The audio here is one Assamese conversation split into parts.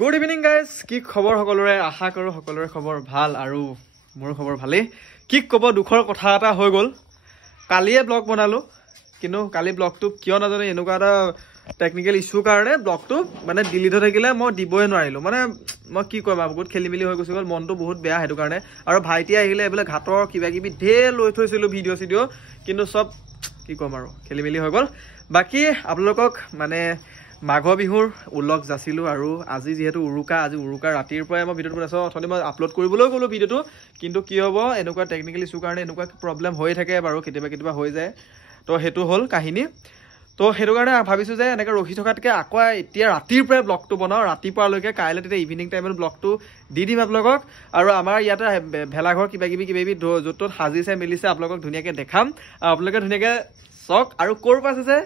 Good evening guys, কি খবৰ সকলোৰে আশা কৰো সকলোৰে খবৰ ভাল আৰু মোৰ খবৰ ভালেই কি কব দুখৰ কথা এটা হৈ গল কালিয়ে ব্লগ বনালো কিন্তু কালি ব্লগটো কিয় নাজানো এনেকুৱা এটা টেকনিক্যাল ইস্যু কাৰণে ব্লগটো মানে ডিলিট হৈ থাকিলে মই দিবই নোৱাৰিলো মানে মই কি কম বহুত খেলিমেলি হৈ গৈছিল মনটো বহুত বেয়া হেতু কাৰণে আৰু ভাইটি আহিলে এবেলে ঘাটৰ কিবা কিবি ঢেৰ লৈ থৈছিল ভিডিও কিন্তু সব কি কম আৰু খেলিমেলি হৈ গল বাকি আপোনালোকক মানে মাঘ বিহুৰ উল্লেখ যাচিলো আৰু আজি যেহেতু উৰুকা আজি উৰুকা ৰাতিৰ পৰাই মই ভিডিওটো বনাইছো অথনি মই আপলোড কৰিবলৈ গলো ভিডিওটো কিন্তু কি হ'ব এনেকুৱা টেকনিক্যালি ইস্যু কাৰণে এনেকুৱা প্ৰবলেম হৈ থাকে বাৰু কেতিয়াবা হৈ যায় তো হেতু হল কাহিনী তো হেতু কাৰণে ভাবিছো যে এনেকৈ ৰখি থকাতকে আকৌ এতিয়া ৰাতিৰ পৰাই ব্লগটো বনাও ৰাতিপুৱালৈকে কাইলৈ তেতিয়া ইভিনিং টাইমত ব্লগটো দি দিম আপোনালোকক আৰু আমাৰ ইয়াতে ভেলাঘৰ কিবা কিবি য'ত সাজিছে মিলিছে আপোনালোকক ধুনীয়াকৈ দেখাম আৰু আপোনালোকে ধুনীয়াকৈ চক আৰু ক'ৰ পাছ আছে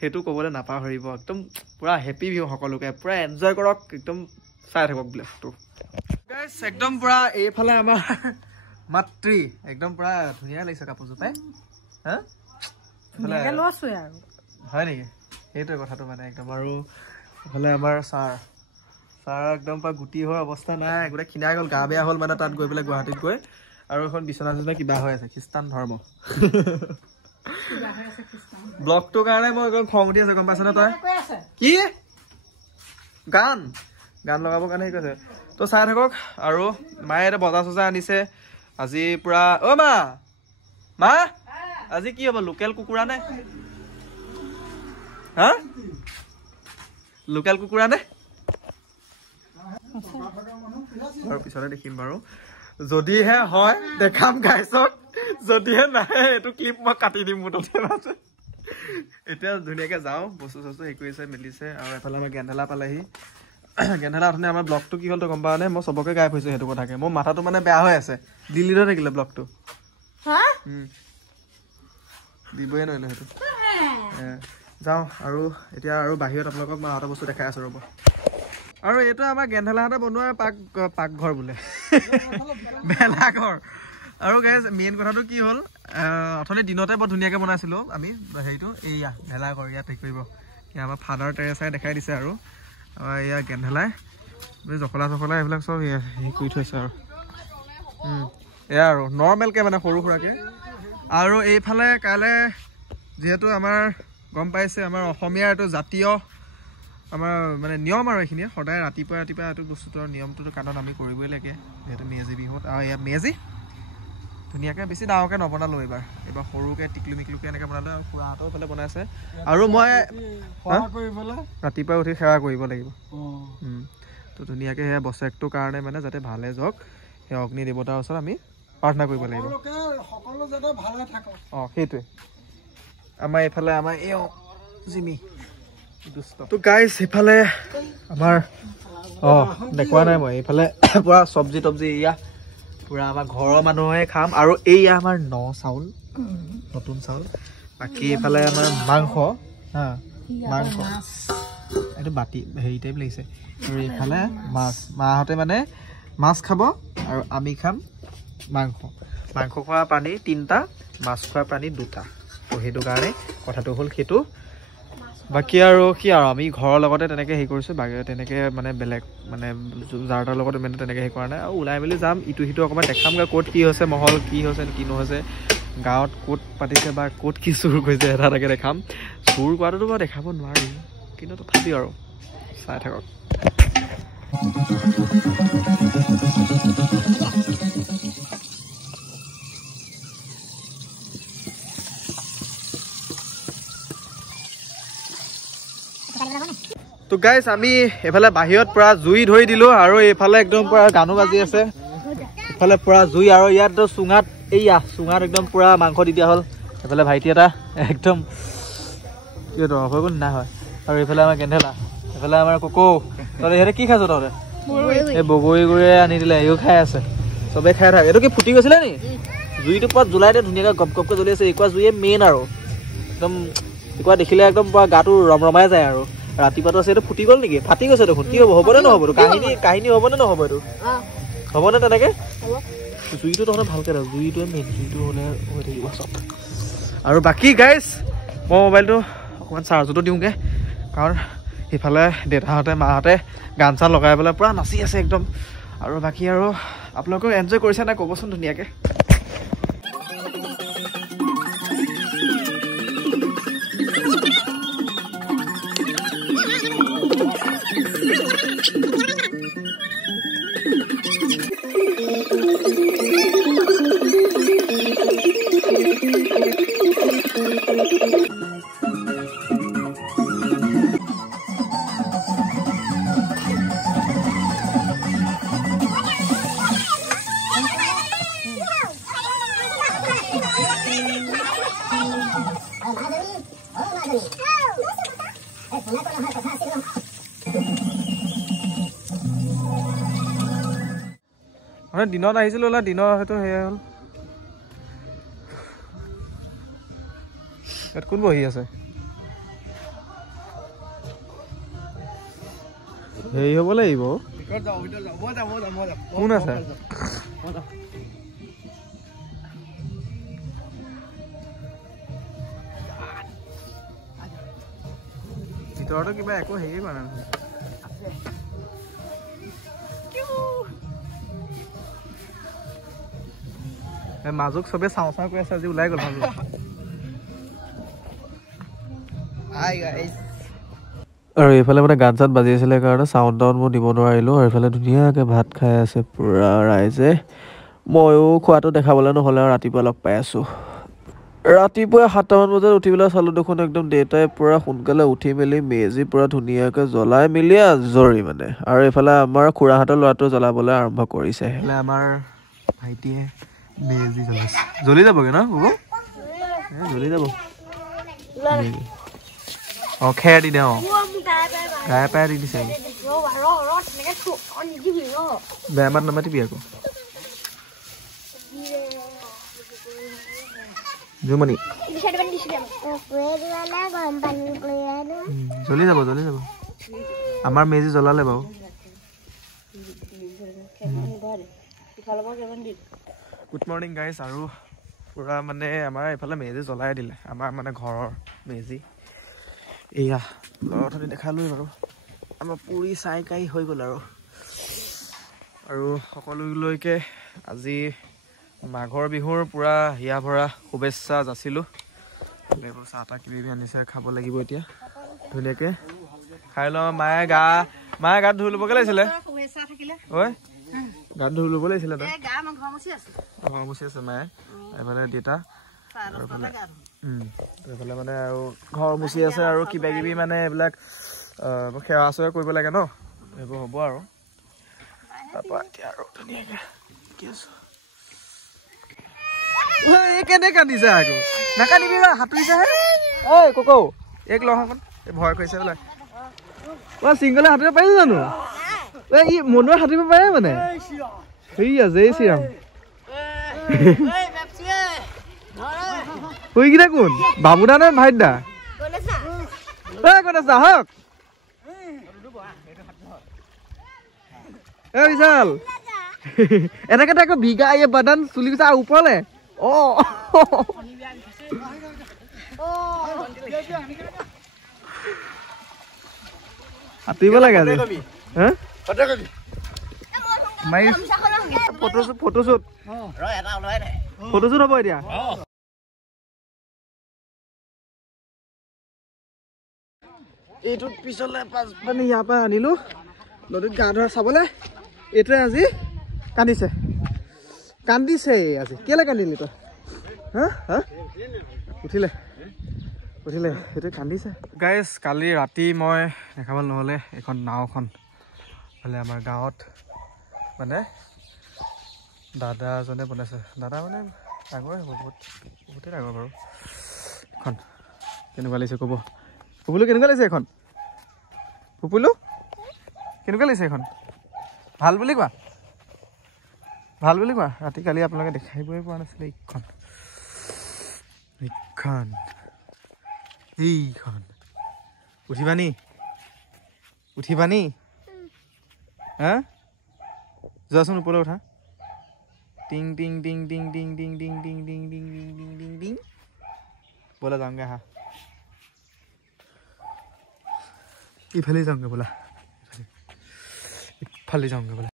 হেতু ক'বলৈ নাপাহৰিব একদম পুৰা হেপী ভিউ সকলোকে পুৰা এনজয় কৰক একদম চাই থাকক ব্লগটো গাইস একদম পুৰা এইফালে আমাৰ মাতৃ একদম পুৰা ধুনীয়া লাগিছে কাপোৰযোৰ পাই হা ধুনীয়াকৈ লছ হয় আৰু হয় নেকি এইটো কথাটো মানে একদম আৰু এফালে আমাৰ ছাৰ একদম পুৰা গুটি হোৱাৰ অৱস্থা নাই গোটেই খিনাই গ'ল গা বেয়া হ'ল মানে তাত গৈ পেলাই গুৱাহাটীত গৈ আৰু এখন বিচনা কিবা হৈ আছে খ্ৰীষ্টান ধৰ্ম ব্লগটোৰ কাৰণে মই একদম খং উঠি আছে গম পাইছ না তই কি গান লগাবৰ কাৰণে কৈছে তো চাই থাকক আৰু মায়ে এটা বজা চজা আনিছে আজি পুৰা অ মা আজি কি হ'ব লোকেল কুকুৰা নে হা লোকেল কুকুৰা নে আৰু পিছতে দেখিম বাৰু যদিহে হয় দেখাম গাইছক যদিহে নাহে এইটো ক্লিপ মই কাটি দিম মুঠতে এতিয়া ধুনীয়াকৈ যাওঁ বস্তু চস্তু হেৰি কৰিছে মেলিছে আৰু এফালে আমাৰ গেন্ধেলা পালেহি গেন্ধেলা অথনি আমাৰ ব্লগটো কি হ'ল তই গম পাৱনে মই চবকে গাই ফুৰিছোঁ সেইটো কথাকে মোৰ মাথাটো মানে বেয়া হৈ আছে ডিলিট হৈ থাকিলে ব্লগটো দিবই নোৱাৰিলো সেইটো যাওঁ আৰু এতিয়া আৰু বাহিৰত আপোনালোকক মই এটা বস্তু দেখাই আছোঁ ৰ'ব আৰু এইটো আমাৰ গেন্ধেলাহঁতে বনোৱা পাকঘৰ বোলে ভেলাঘৰ আৰু গাইজ মেইন কথাটো কি হ'ল অথনি দিনতে বৰ ধুনীয়াকৈ বনাইছিলোঁ আমি হেৰিটো এয়া ভেলাঘৰ ইয়াত ঠিক কৰিব এয়া আমাৰ ফাদাৰ টেৰেছাই দেখাই দিছে আৰু এয়া গেন্ধেলাই জখলা এইবিলাক চব হেৰি কৰি থৈছে আৰু এয়া আৰু নৰ্মেলকৈ মানে সৰু সুৰাকৈ আৰু এইফালে কাইলৈ যিহেতু আমাৰ গম পাইছে আমাৰ অসমীয়াৰ এইটো জাতীয় আমাৰ মানে নিয়ম আৰু এইখিনি সদায় ৰাতিপুৱা এইটো বস্তুটো নিয়মটোতো কাণত আমি কৰিবই লাগে যিহেতু মেজি বিহুত আৰু ইয়াত মেজি ধুনীয়াকৈ বেছি ডাঙৰকৈ নবনালোঁ এইবাৰ সৰুকৈ টিকলু মিকলুকৈ এনেকৈ বনালোঁ আৰু খুৰাহঁতৰ ফালে বনাইছে আৰু মই ৰাতিপুৱা উঠি সেৱা কৰিব লাগিব তো ধুনীয়াকৈ সেয়া বছেৰেকটোৰ কাৰণে মানে যাতে ভালে যাওক সেই অগ্নি দেৱতাৰ ওচৰত আমি প্ৰাৰ্থনা কৰিব লাগিব অঁ সেইটোৱে আমাৰ এইফালে আমাৰ এই জিমি তো গাইজ এইফালে আমাৰ দেখুওৱা নাই মই এইফালে পুৰা চব্জি তব্জি এয়া পুৰা আমাৰ ঘৰৰ মানুহে খাম আৰু এইয়া আমাৰ চাউল নতুন চাউল বাকী এইফালে আমাৰ মাংস এইটো বাতি হেৰি টাইপ লাগিছে আৰু এইফালে মাছ মাহঁতে মানে মাছ খাব আৰু আমি খাম মাংস খোৱা প্ৰাণী 3টা মাছ খোৱা প্ৰাণী 2টা তো সেইটো কাৰণে কথাটো হ'ল সেইটো বাকী আৰু কি আৰু আমি ঘৰৰ লগতে তেনেকৈ হেৰি কৰিছোঁ বাকী তেনেকৈ মানে বেলেগ মানে যাৰ তাৰ লগত মানে তেনেকৈ হেৰি কৰা নাই আৰু ওলাই মেলি যাম ইটো সিটো অকণমান দেখামগৈ ক'ত কি হৈছে মহল কি হৈছে কি নহৈছে গাঁৱত ক'ত পাতিছে বা ক'ত কি চুৰ কৰিছে এটাকে দেখাম চুৰ কৰাটোতো বাৰু দেখাব নোৱাৰিম কিন্তু তথাপিও আৰু চাই থাকক তো গাইজ আমি এইফালে বাহিৰত পুৰা জুই ধৰি দিলোঁ আৰু এইফালে একদম পুৰা গানো বাজি আছে এইফালে পুৰা জুই আৰু ইয়াত চুঙাত একদম পুৰা মাংস দি দিয়া হ'ল এইফালে ভাইটি এটা একদম হৈ গ'ল নাই হয় আৰু এইফালে আমাৰ গেন্ধেলা এইফালে আমাৰ কোকো তহঁতে ইহঁতে কি খাইছ তহঁতে এই বগৰী গুৰিয়ে আনি দিলে এইও খাই আছে চবেই খাই থাকে এইটো কি ফুটি গৈছিলে নি জুইটো পুৰা জ্বলাইতে ধুনীয়াকৈ গপকৈ জ্বলি আছে একুৱা জুইয়ে মেইন আৰু একদম একুৱা দেখিলে একদম পুৰা গাটো ৰমৰমাই যায় আৰু ৰাতিপুৱাটো আছে এইটো ফুটি গ'ল নেকি ফাটি গৈছে দেখোন কি হ'ব হ'বনে নহ'ব এইটো কাহিনী হ'বনে নহ'ব এইটো হ'বনে তেনেকৈ জুইটো তহঁতে ভালকৈ ৰাখ জুইটোৱে মেইন জুইটো হ'লে হৈ থাকিব চব আৰু বাকী গাইজ মই মোবাইলটো অকণমান চাৰ্জতো দিওঁগৈ কাৰণ সিফালে দেউতাহঁতে মাহঁতে গান চান লগাই পেলাই পূৰা নাচি আছে একদম আৰু বাকী আৰু আপোনালোকেও এনজয় কৰিছে নাই ক'বচোন ধুনীয়াকৈ মানে দিনত আহিছিলোঁ ওলা দিনৰ হয়তো সেয়াই হ'ল ইয়াত কোন বহি আছে হেৰি হ'ব লাগিব কোন আছে ভিতৰতো কিবা একো হেৰি কৰা নাই মাজুক চবে চাওঁ চাওঁ কৰি আছে আজি ওলাই গ'ল মাজুক আৰু এইফালে মানে গান চান বাজি আছিলে কাৰণে চাউণ্ড টাউন মই দিব নোৱাৰিলোঁ আৰু এইফালে ধুনীয়াকৈ ভাত খাই আছে পূৰা ৰাইজে ময়ো খোৱাটো দেখাবলৈ নহ'লে আৰু ৰাতিপুৱা লগ পাই আছোঁ ৰাতিপুৱা 7টামান বজাত উঠি পেলাই চালোঁ দেখোন একদম দেউতাই পূৰা সোনকালে উঠি মেলি মেজি পূৰা ধুনীয়াকৈ জ্বলাই মেলি আজৰি মানে আৰু এইফালে আমাৰ খুৰাহঁতৰ ল'ৰাটো জ্বলাবলৈ আৰম্ভ কৰিছে এইফালে আমাৰ ভাইটিয়ে মেজি জ্বলাইছে জ্বলি যাবগৈ ন হ'ব জ্বলি যাব অঁ খেৰ দি দে অঁ গায়ে পায়ে দি দিছে বেয়া মাত নামাতিবি আকৌ জুমনি জ্বলি যাব আমাৰ মেজি জ্বলালে বাৰু গুড মৰ্ণিং গাইজ আৰু পূৰা মানে আমাৰ এইফালে মেজি জ্বলাই দিলে আমাৰ মানে ঘৰৰ মেজি এয়া অথনি দেখালোৱে বাৰু আমাৰ পুৰি চাই কাই হৈ গ'ল আৰু সকলোলৈকে আজি মাঘৰ বিহুৰ পূৰা হিয়া ভৰা শুভেচ্ছা যাচিলোঁ এইবোৰ চাহ তাহ কিবি আনিছে খাব লাগিব এতিয়া ধুনীয়াকৈ খাই লওঁ মায়ে গাত ধুই ল'বগৈ লাগিছিলে ঐ গাত ধুই ল'ব লাগিছিলে তই ঘৰ মুচি আছে মায়ে এইফালে দেউতা আৰু এইফালে মানে আৰু ঘৰ মুচি আছে আৰু কিবা কিবি মানে এইবিলাক সেৱা চেৱা কৰিব লাগে ন সেইবোৰ হ'ব আৰু তাৰপৰা এতিয়া আৰু ধুনীয়াকৈ কি আছোঁ কেনে কান্দিছে আকৌ নাকান্দিবি সাঁতুৰিছেহে ঐ ককৌ এক লওঁ অকণ ভয় কৰিছে বোলে চিংগলে সাঁতুৰিব পাৰিছে জানো ই মনুৱে সাঁতুৰিব পাৰে মানে সেয়া জয় শ্ৰীৰাম শুইকেইটা কোন বাবুদা নে ভাইদা গণেশ দা হওক বিশাল এনেকে আকৌ বিঘা বাদান চুলি পিছা ওপৰলে সাঁতুৰিব লাগে আজি ফটোশ্বুট হ'ব এতিয়া এইটো পিছলে পাঁচপানী ইয়াৰ পৰা আনিলোঁ নদীত গা ধৰা চাবলৈ এইটোৱে আজি কান্দিছে আজি কেলে কান্দিলি তই হা উঠিলে সেইটো কান্দিছে গাইজ কালি ৰাতি মই দেখাব নহ'লে এখন নাওখন হ'লে আমাৰ গাঁৱত মানে দাদা এজনে বনাইছে দাদা মানে ডাঙৰে হ'ব বহুতেই ডাঙৰ বাৰু এখন কেনেকুৱা লাগিছে ক'ব পুপুলু কেনেকুৱা লাগিছে এখন পুপুলু কেনেকুৱা লাগিছে এখন ভাল বুলি কোৱা ৰাতি কালি আপোনালোকে দেখাবই পৰা নাছিলে এইখন উঠিবানি হা যোৱাচোন ওপৰলৈ উঠা টিং টিং টিং টিং টিং টিং টিং টিং টিং টিং টিং টিং টিং টিং ব'লা যাওঁগৈ আহা ইফালে যাওঁগে বোলা ইফালে যাওঁগে বোলা